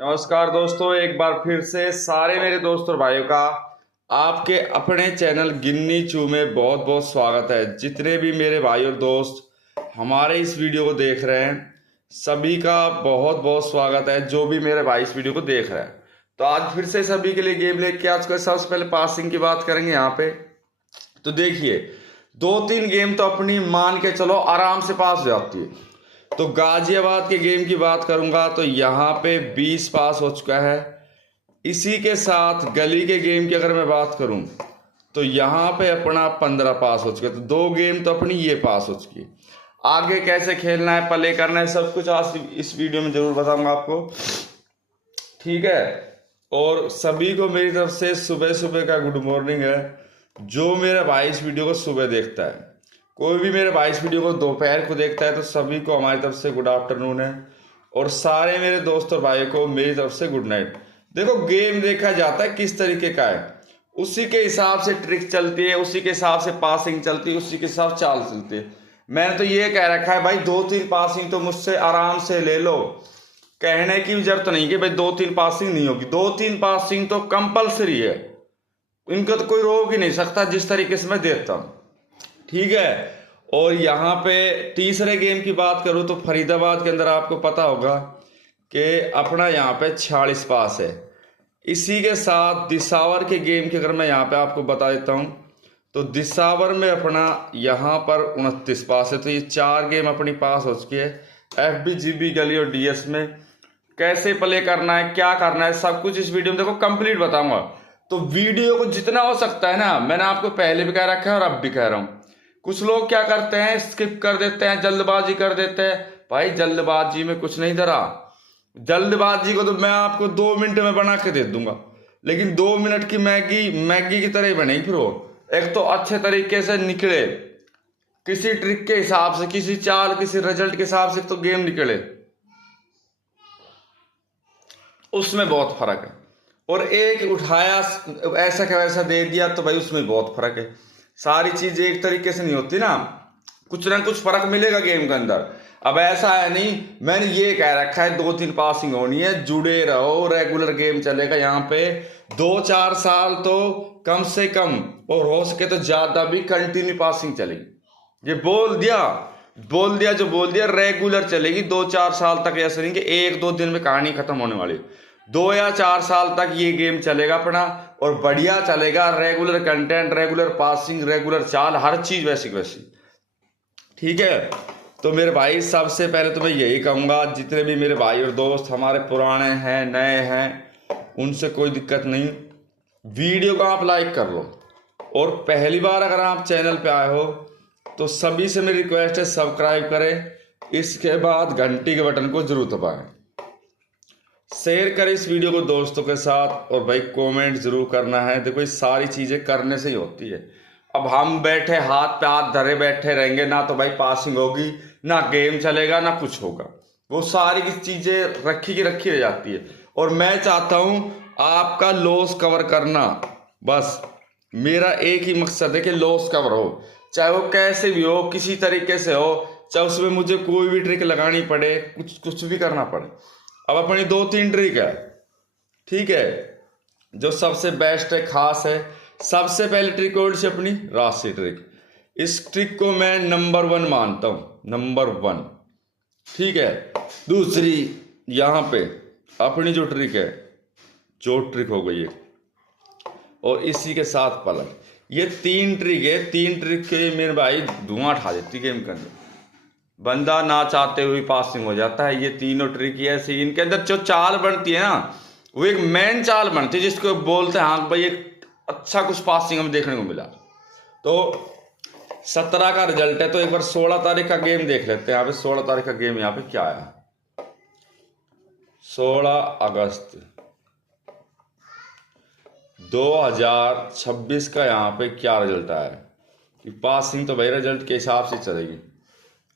नमस्कार दोस्तों, एक बार फिर से सारे मेरे दोस्त और भाइयों का आपके अपने चैनल गिन्नी चू में बहुत बहुत स्वागत है। जितने भी मेरे भाई और दोस्त हमारे इस वीडियो को देख रहे हैं सभी का बहुत बहुत स्वागत है। जो भी मेरे भाई इस वीडियो को देख रहे हैं तो आज फिर से सभी के लिए गेम लेके आज को सबसे पहले पासिंग की बात करेंगे। यहाँ पे तो देखिए 2-3 गेम तो अपनी मान के चलो आराम से पास हो जाती है। तो गाजियाबाद के गेम की बात करूंगा तो यहाँ पे 20 पास हो चुका है। इसी के साथ गली के गेम की अगर मैं बात करूं तो यहाँ पे अपना 15 पास हो चुका है। तो 2 गेम तो अपनी ये पास हो चुकी है। आगे कैसे खेलना है, प्ले करना है, सब कुछ आज इस वीडियो में जरूर बताऊंगा आपको, ठीक है। और सभी को मेरी तरफ से सुबह सुबह का गुड मॉर्निंग है। जो मेरा भाई इस वीडियो को सुबह देखता है, कोई भी मेरे भाई इस वीडियो को दोपहर को देखता है तो सभी को हमारी तरफ से गुड आफ्टरनून है। और सारे मेरे दोस्त और भाइयों को मेरी तरफ से गुड नाइट। देखो गेम देखा जाता है किस तरीके का है, उसी के हिसाब से ट्रिक चलती है, उसी के हिसाब से पासिंग चलती है, उसी के हिसाब से चाल चलती है। मैंने तो ये कह रखा है भाई 2-3 पासिंग तो मुझसे आराम से ले लो। कहने की जरूरत नहीं कि भाई 2-3 पासिंग नहीं होगी, 2-3 पासिंग तो कंपलसरी है। इनको तो कोई रोक ही नहीं सकता जिस तरीके से मैं देता हूँ, ठीक है। और यहाँ पे तीसरे गेम की बात करूँ तो फरीदाबाद के अंदर आपको पता होगा कि अपना यहाँ पे 46 पास है। इसी के साथ दिसावर के गेम की अगर मैं यहाँ पे आपको बता देता हूँ तो दिसावर में अपना यहाँ पर 29 पास है। तो ये 4 गेम अपनी पास हो चुकी है। FB GB गली और DS में कैसे प्ले करना है, क्या करना है, सब कुछ इस वीडियो में देखो कंप्लीट बताऊंगा। तो वीडियो को जितना हो सकता है ना, मैंने आपको पहले भी कह रखा है और अब भी कह रहा हूँ, कुछ लोग क्या करते हैं स्किप कर देते हैं, जल्दबाजी कर देते हैं। भाई जल्दबाजी में कुछ नहीं धरा। जल्दबाजी को तो मैं आपको 2 मिनट में बना के दे दूंगा, लेकिन 2 मिनट की मैगी की तरह ही बनेगी। फिर वो एक तो अच्छे तरीके से निकले, किसी ट्रिक के हिसाब से, किसी चाल, किसी रिजल्ट के हिसाब से तो गेम निकले, उसमें बहुत फर्क है। और एक उठाया ऐसा का वैसा दे दिया तो भाई उसमें बहुत फर्क है। सारी चीजें एक तरीके से नहीं होती ना कुछ फर्क मिलेगा गेम के अंदर। अब ऐसा है नहीं, मैंने ये कह रखा है 2-3 पासिंग होनी है, जुड़े रहो, रेगुलर गेम चलेगा। यहाँ पे 2-4 साल तो कम से कम और हो सके तो ज्यादा भी कंटिन्यू पासिंग चलेगी। ये बोल दिया जो बोल दिया, रेगुलर चलेगी 2-4 साल तक। ऐसा नहीं कि 1-2 दिन में कहानी खत्म होने वाली, 2 या 4 साल तक ये गेम चलेगा अपना और बढ़िया चलेगा। Regular content, regular passing, regular चाल, हर चीज वैसी वैसी, ठीक है। तो मेरे भाई सबसे पहले तो मैं यही कहूँगा, जितने भी मेरे भाई और दोस्त हमारे पुराने हैं नए हैं उनसे कोई दिक्कत नहीं, वीडियो को आप लाइक कर लो। और पहली बार अगर आप चैनल पे आए हो तो सभी से मेरी रिक्वेस्ट है सब्सक्राइब करें, इसके बाद घंटी के बटन को जरूर दबाएं, शेयर करें इस वीडियो को दोस्तों के साथ, और भाई कमेंट जरूर करना है। देखो ये सारी चीजें करने से ही होती है। अब हम बैठे हाथ पे हाथ धरे बैठे रहेंगे ना तो भाई पासिंग होगी, ना गेम चलेगा, ना कुछ होगा। वो सारी की चीजें रखी की रखी रह जाती है। और मैं चाहता हूं आपका लॉस कवर करना, बस मेरा एक ही मकसद है कि लॉस कवर हो, चाहे वो कैसे भी हो, किसी तरीके से हो, चाहे उसमें मुझे कोई भी ट्रिक लगानी पड़े, कुछ भी करना पड़े। अब अपनी 2-3 ट्रिक है, ठीक है, जो सबसे बेस्ट है, खास है। सबसे पहले ट्रिक कौन सी? अपनी राशि ट्रिक। इस ट्रिक को मैं नंबर 1 मानता हूं, नंबर 1, ठीक है। दूसरी यहां पे अपनी जो ट्रिक है, जो ट्रिक हो गई है, और इसी के साथ पलट, ये 3 ट्रिक है। 3 ट्रिक के मेरे भाई धुआं उठा देती गेम के अंदर, बंदा ना चाहते हुए पासिंग हो जाता है। ये तीनों ट्रिक ही ऐसी, इनके अंदर जो चाल बनती है ना, वो एक मेन चाल बनती है जिसको बोलते हैं हाँ भाई एक अच्छा कुछ पासिंग हमें देखने को मिला। तो 17 का रिजल्ट है, तो एक बार 16 तारीख का गेम देख लेते हैं। यहाँ पे 16 तारीख का गेम यहाँ पे क्या है, 16 अगस्त 2026 का यहाँ पे क्या रिजल्ट आया है। पासिंग तो भाई रिजल्ट के हिसाब से चलेगी।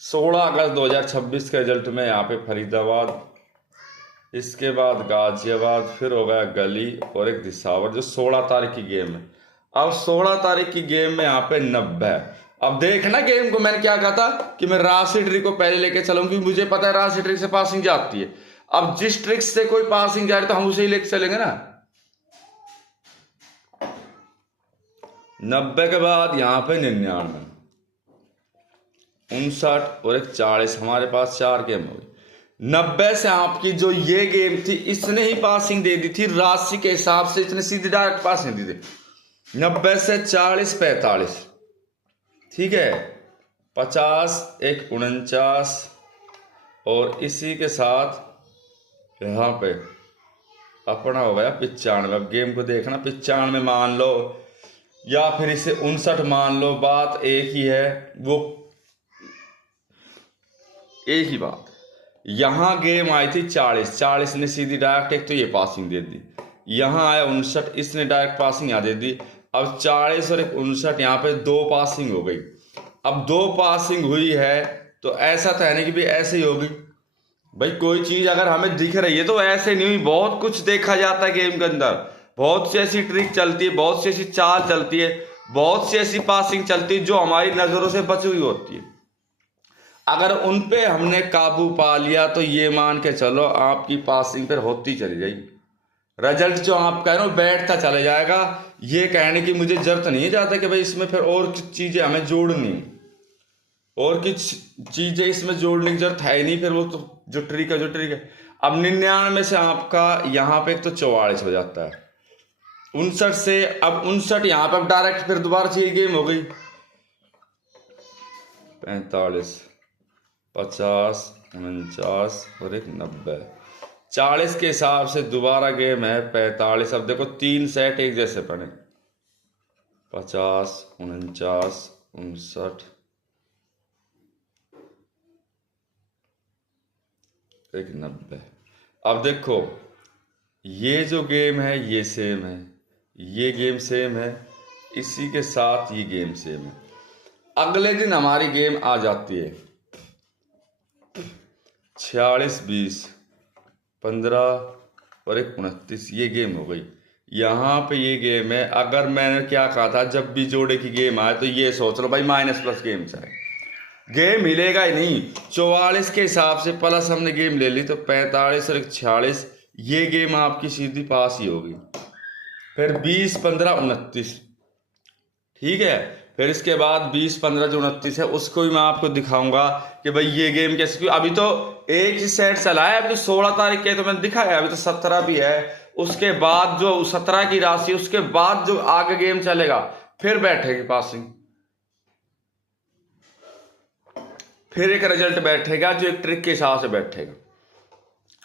16 अगस्त 2026 के रिजल्ट में यहाँ पे फरीदाबाद, इसके बाद गाजियाबाद, फिर हो गया गली और एक दिसावर, जो 16 तारीख की गेम है। अब 16 तारीख की गेम में यहाँ पे 90 है। अब देखना गेम को मैंने क्या कहा था कि मैं राशि ट्रिक को पहले लेके चलूँ, क्योंकि मुझे पता है राशि ट्रिक से पासिंग जाती है। अब जिस ट्रिक से कोई पासिंग जा रही तो हम उसे ही लेके चलेंगे ना। 90 के बाद यहाँ पे 99, 59 और एक 40, हमारे पास 4 गेम हो गई। 90 से आपकी जो ये गेम थी इसने ही पासिंग दे दी थी, राशि के हिसाब से इसने सीधी डायरेक्ट पासिंग दी थी। 90 से 40 45, ठीक है, 50 एक 49 और इसी के साथ यहाँ पे अपना हो गया 95। अब गेम को देखना, 95 मान लो या फिर इसे 59 मान लो, बात एक ही है, वो एक ही बात। यहाँ गेम आई थी 40 ने सीधी डायरेक्ट एक तो ये पासिंग दे दी, यहाँ आया 59, इसने डायरेक्ट पासिंग यहाँ दे दी। अब 40 और एक 59, यहाँ पे 2 पासिंग हो गई। अब 2 पासिंग हुई है तो ऐसा तो है नहीं कि भी ऐसे ही होगी भाई, कोई चीज अगर हमें दिख रही है तो ऐसे नहीं हुई। बहुत कुछ देखा जाता है गेम के अंदर, बहुत सी ऐसी ट्रिक चलती है, बहुत सी ऐसी चाल चलती है, बहुत सी ऐसी पासिंग चलती है जो हमारी नजरों से बची हुई होती है। अगर उन पे हमने काबू पा लिया तो ये मान के चलो आपकी पासिंग फिर होती चली जाएगी, रिजल्ट जो आप कह रहे हो बैठता चला जाएगा। ये कहने की मुझे जरूरत नहीं जाता कि भाई इसमें फिर और कुछ चीजें हमें जोड़नी, और कुछ चीजें इसमें जोड़ने की जरूरत है नहीं। फिर वो तो जो ट्रिक है अब 99 से आपका यहाँ पे एक तो 44 हो जाता है, 59 से अब 59 यहाँ पे अब डायरेक्ट फिर दोबारा से ये गेम हो गई 45 50 49 और एक 90, 40 के हिसाब से दोबारा गेम है 45। अब देखो 3 सेट एक जैसे पड़े, 50 49 59 एक 90। अब देखो ये जो गेम है ये सेम है, ये गेम सेम है, इसी के साथ ये गेम सेम है। अगले दिन हमारी गेम आ जाती है 46 20 15 और एक 29, ये गेम हो गई। यहाँ पे ये गेम है, अगर मैंने क्या कहा था जब भी जोड़े की गेम आए तो ये सोच लो भाई माइनस प्लस गेम से गेम मिलेगा ही नहीं। 44 के हिसाब से प्लस हमने गेम ले ली तो 45 और एक 46, ये गेम आपकी सीधी पास ही होगी। फिर 20 15 29, ठीक है, फिर इसके बाद 20 15 जो 29 है उसको भी मैं आपको दिखाऊंगा कि भाई ये गेम कैसे, क्यों अभी तो एक ही सेट चला है, अभी तो 16 तारीख के तो मैंने दिखाया, अभी तो 17 भी है। उसके बाद जो 17 की राशि, उसके बाद जो आगे गेम चलेगा फिर बैठेगी पासिंग, फिर एक रिजल्ट बैठेगा जो एक ट्रिक के हिसाब से बैठेगा,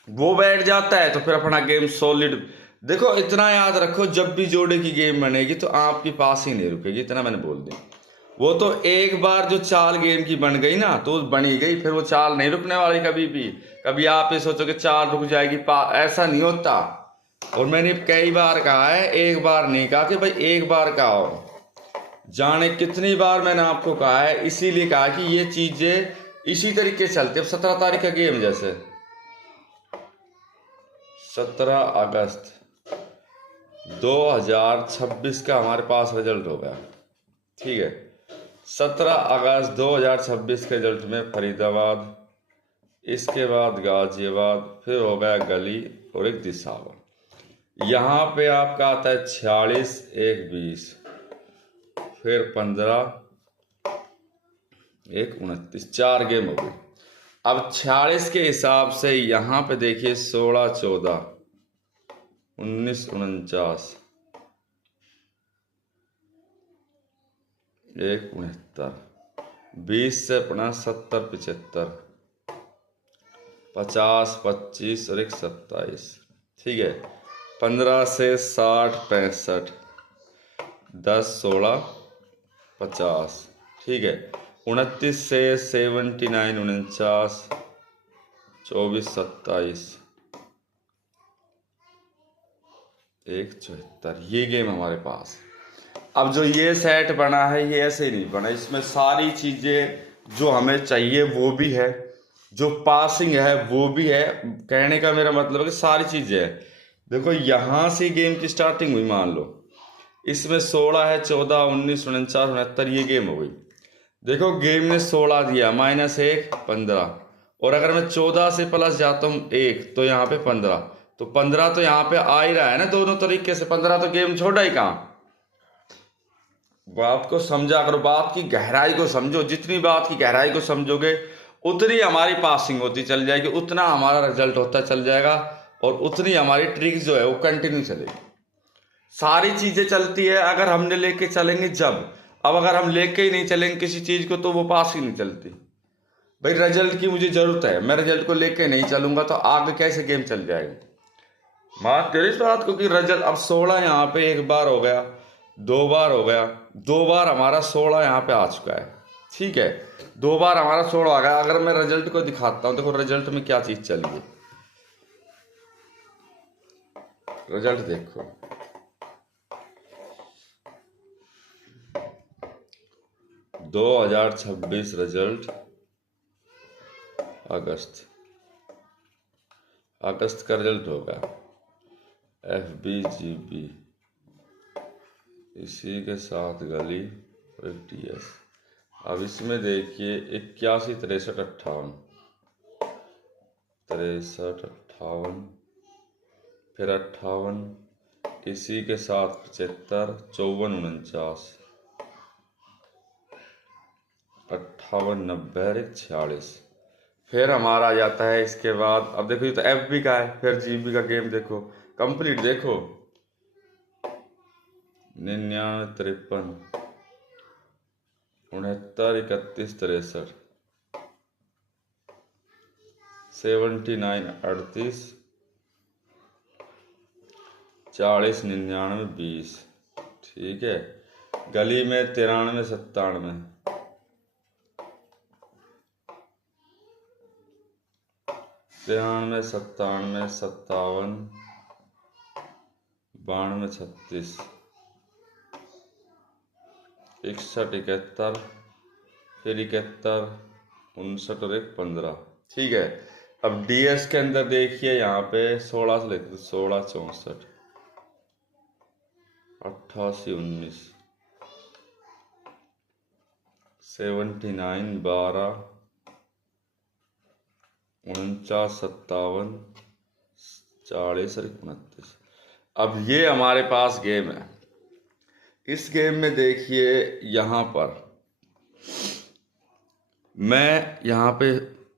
वो बैठ जाता है तो फिर अपना गेम सॉलिड। देखो इतना याद रखो, जब भी जोड़े की गेम बनेगी तो आपकी पास ही नहीं रुकेगी, इतना मैंने बोल दिया। वो तो एक बार जो चाल गेम की बन गई ना तो बनी गई, फिर वो चाल नहीं रुकने वाली कभी भी। कभी आप ये सोचो कि चाल रुक जाएगी, ऐसा नहीं होता। और मैंने कई बार कहा है, एक बार नहीं कहा कि भाई एक बार कहा हो, जाने कितनी बार मैंने आपको कहा है। इसीलिए कहा कि ये चीजें इसी तरीके से चलती है। 17 तारीख का गेम, जैसे 17 अगस्त 2026 का हमारे पास रिजल्ट हो गया, ठीक है। 17 अगस्त 2026 के रिजल्ट में फरीदाबाद, इसके बाद गाजियाबाद, फिर हो गया गली और एक दिसावा। यहाँ पे आपका आता है 46 एक 20, फिर 15 एक 29, 4 गेम हो गई। अब 46 के हिसाब से यहाँ पे देखिए 16 14 19 49 एक 69, 20 से अपना 70 75 50 25 और एक 27, ठीक है। 15 से 60 65 10 16 50, ठीक है। 29 से 79 49 24 27 एक 74, ये गेम हमारे पास। अब जो ये सेट बना है ये ऐसे ही नहीं बना, इसमें सारी चीजें जो हमें चाहिए वो भी है, जो पासिंग है वो भी है। कहने का मेरा मतलब है कि सारी चीजें है। देखो यहाँ से गेम की स्टार्टिंग हुई, मान लो इसमें 16 है 14 19 49 69, ये गेम हो गई। देखो गेम ने 16 दिया, -1 15, और अगर मैं 14 से प्लस जाता हूँ 1 तो यहाँ पे 15, तो 15 तो यहाँ पे आ ही रहा है ना दोनों तरीके से। 15 तो गेम छोड़ा ही कहाँ। बात को समझा करो, बात की गहराई को समझो। जितनी बात की गहराई को समझोगे उतनी हमारी पासिंग होती चल जाएगी, उतना हमारा रिजल्ट होता चल जाएगा, और उतनी हमारी ट्रिक जो है वो कंटिन्यू चलेगी। सारी चीजें चलती है अगर हमने लेके चलेंगे जब। अब अगर हम लेके ही नहीं चलेंगे किसी चीज को तो वो पास ही नहीं चलती। भाई रिजल्ट की मुझे जरूरत है, मैं रिजल्ट को लेके नहीं चलूंगा तो आगे कैसे गेम चल जाएगी। मान करिए इस बात को कि रिजल्ट अब 16 यहाँ पे एक बार हो गया, 2 बार हो गया, 2 बार हमारा 16 यहाँ पे आ चुका है, ठीक है। 2 बार हमारा 16 आ गया। अगर मैं रिजल्ट को दिखाता हूँ, देखो रिजल्ट में क्या चीज चली है। रिजल्ट देखो, 2026 रिजल्ट अगस्त का रिजल्ट होगा FBGB, इसी के साथ गली और TS। अब इसमें देखिए 81 63 58, 63 58, फिर 58, इसी के साथ 75 54 49, 58 90 46, फिर हमारा आ जाता है इसके बाद। अब देखो ये तो FB का है, फिर GB का गेम देखो कंप्लीट, देखो 99 53 69 31 63, 79 38 40 99 20, ठीक है। गली में 93 97, 93 97 57 92 36, 61 71, फिर 71 59 और 1 15, ठीक है। अब DS के अंदर देखिए यहाँ पे 16 से लेते 16 64 88 19, 79 12 49 57 40 और 29। अब ये हमारे पास गेम है। इस गेम में देखिए यहाँ पर मैं यहाँ पे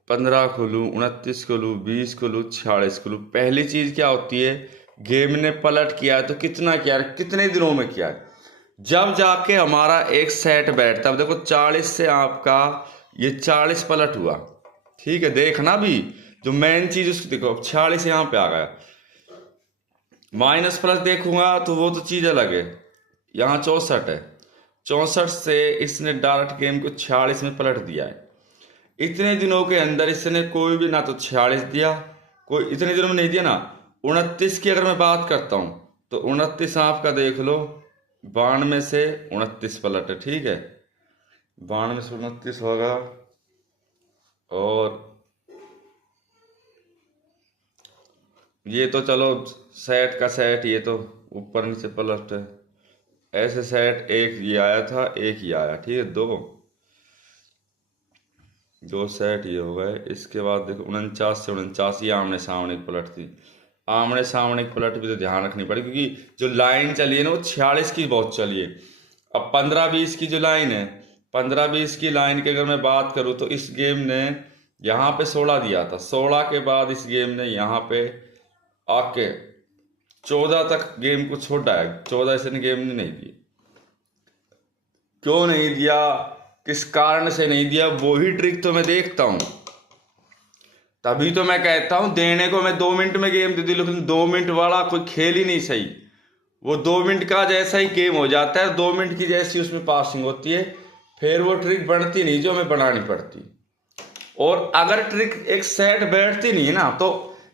15 खोलूँ, 29 खोलूँ, 20 खोलूँ, 46 खोलूँ। पहली चीज क्या होती है, गेम ने पलट किया है तो कितना किया है, कितने दिनों में किया है, जब जाके हमारा एक सेट बैठता है। देखो 40 से आपका ये 40 पलट हुआ, ठीक है। देखना भी जो मेन चीज उसको देखो, अब 46 यहाँ पे आ गया, माइनस प्लस देखूंगा तो वो तो चीज अलग है। यहाँ 64 है, 64 से इसने डायरेक्ट गेम को 46 में पलट दिया है। इतने दिनों के अंदर इसने कोई भी ना तो 46 दिया, कोई इतने दिनों में नहीं दिया ना। 29 की अगर मैं बात करता हूँ तो 29 आपका देख लो, 92 से 29 पलट है, ठीक है। 92 से 29 होगा, और ये तो चलो सेट का सेट, ये तो ऊपर नीचे पलट है। ऐसे सेट एक ये आया था, एक ये आया, ठीक है। दो सेट ये हो गए। इसके बाद देखो 49 से 49 ये आमने सामने की पलट थी। आमने सामने की पलट भी तो ध्यान रखनी पड़ेगी, क्योंकि जो लाइन चली है ना वो 46 की बहुत चली है। अब 15-20 की जो लाइन है, 15-20 की लाइन की अगर मैं बात करूँ तो इस गेम ने यहाँ पे 16 दिया था। 16 के बाद इस गेम ने यहाँ पे आके 14 तक गेम को छोड़ा है। 14 इसने गेम ने नहीं दी। क्यों नहीं दिया, किस कारण से नहीं दिया, वो ही ट्रिक तो मैं देखता हूं। तभी तो मैं कहता हूं देने को मैं 2 मिनट में गेम दे दी, लेकिन 2 मिनट वाला कोई खेल ही नहीं सही। वो 2 मिनट का जैसा ही गेम हो जाता है, 2 मिनट की जैसी उसमें पासिंग होती है, फिर वो ट्रिक बनती नहीं जो हमें बनानी पड़ती। और अगर ट्रिक एक सेट बैठती नहीं ना तो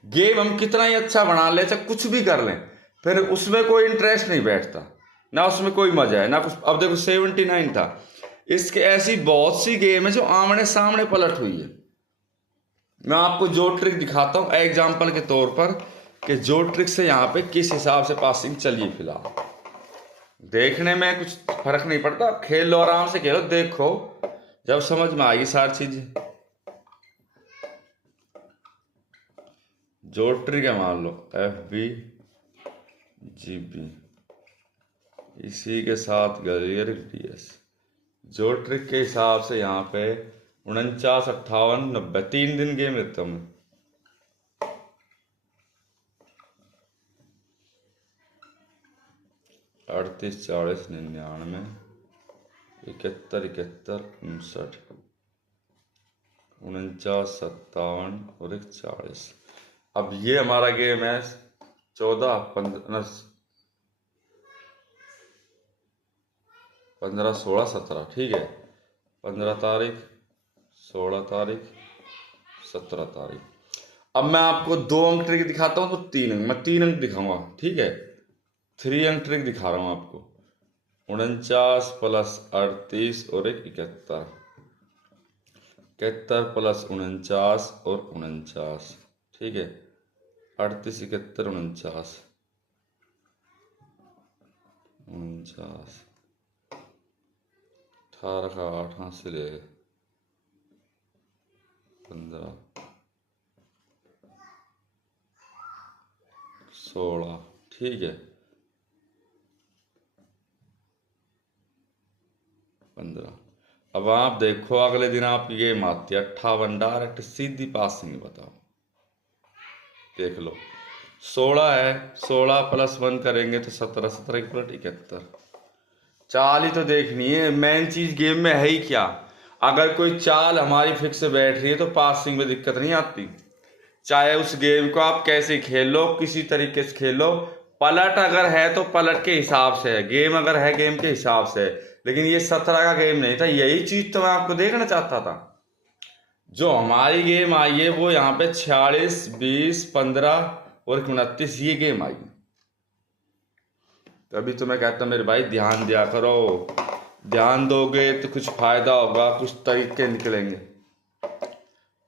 गेम हम कितना ही अच्छा बना ले, चाहे कुछ भी कर लें, फिर उसमें कोई इंटरेस्ट नहीं बैठता, ना उसमें कोई मजा है ना कुछ। अब देखो 79 था, इसके ऐसी बहुत सी गेम है जो आमने सामने पलट हुई है। मैं आपको जो ट्रिक दिखाता हूं एग्जाम्पल के तौर पर, कि जो ट्रिक से यहाँ पे किस हिसाब से पासिंग चलिए। फिलहाल देखने में कुछ फर्क नहीं पड़ता, खेल लो आराम से खेलो, देखो जब समझ में आएगी सारी चीजें। जो ट्रिक है मान लो FBGB, इसी के साथ गलियर DS। जो ट्रिक के हिसाब से यहाँ पे 49, 58, 90 3 दिन गेम रहता हूँ मैं। 38, 40, 99, 71, 71, 59, 49, 57 और 40। अब ये हमारा गेम है 14, 15, 16, 17, ठीक है। 15 तारीख, 16 तारीख, 17 तारीख। अब मैं आपको 2 अंक ट्रिक दिखाता हूँ तो 3 अंक, मैं 3 अंक दिखाऊंगा, ठीक है। 3 अंक ट्रिक दिखा रहा हूँ आपको। 49 प्लस 38 और 71, 71 प्लस 49 और 49, ठीक है। 38, 71, 49, 49, 18 का 8 से ले 15, 16, ठीक है। 15। अब आप देखो अगले दिन आप गेम आती है 58, डायरेक्ट सीधी पासिंग, बताओ, देख लो। 16 है, 16 प्लस 1 करेंगे तो 17, 17 की प्लस 71। चाल ही तो देखनी है, मेन चीज गेम में है ही क्या। अगर कोई चाल हमारी फिक्स बैठ रही है तो पासिंग में दिक्कत नहीं आती। चाहे उस गेम को आप कैसे खेल लो, किसी तरीके से खेल लो, पलट अगर है तो पलट के हिसाब से है, गेम अगर है गेम के हिसाब से है। लेकिन ये 17 का गेम नहीं था, यही चीज तो मैं आपको देखना चाहता था। जो हमारी गेम आई है वो यहाँ पे 46, 20, 15 और 29 ये गेम आई। तभी तो मैं कहता हूँ मेरे भाई ध्यान दिया करो, ध्यान दोगे तो कुछ फायदा होगा, कुछ तरीके निकलेंगे।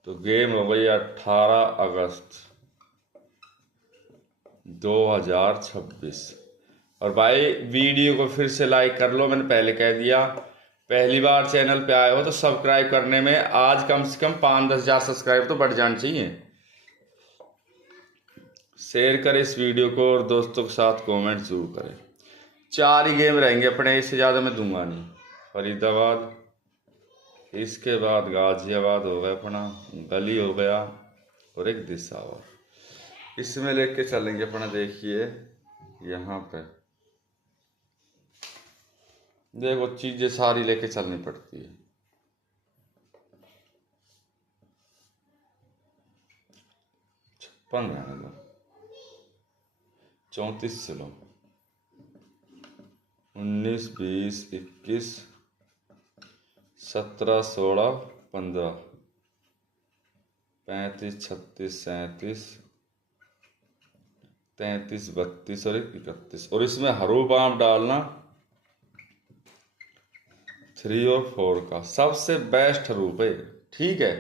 तो गेम हो गई 18 अगस्त 2026। और भाई वीडियो को फिर से लाइक कर लो, मैंने पहले कह दिया। पहली बार चैनल पे आए हो तो सब्सक्राइब करने में आज कम से कम 5-10 हज़ार सब्सक्राइब तो बढ़ जाने चाहिए। शेयर करें इस वीडियो को और दोस्तों के साथ कमेंट जरूर करें। 4 ही गेम रहेंगे अपने, इससे ज़्यादा मैं दूंगा नहीं। फरीदाबाद, इसके बाद गाजियाबाद हो गया अपना, गली हो गया और एक दिसावर। इसमें लेके चलेंगे अपना, देखिए यहाँ पे देखो चीजें सारी लेके चलनी पड़ती है। 56 रहने दो, 34 से लो, 19, 20, 21, 17, 16, 15, 35, 36, 37, 33, 32 और 31। और इसमें हरूफ आप डालना 3 और 4 का, सबसे बेस्ट हरूफ है, ठीक है।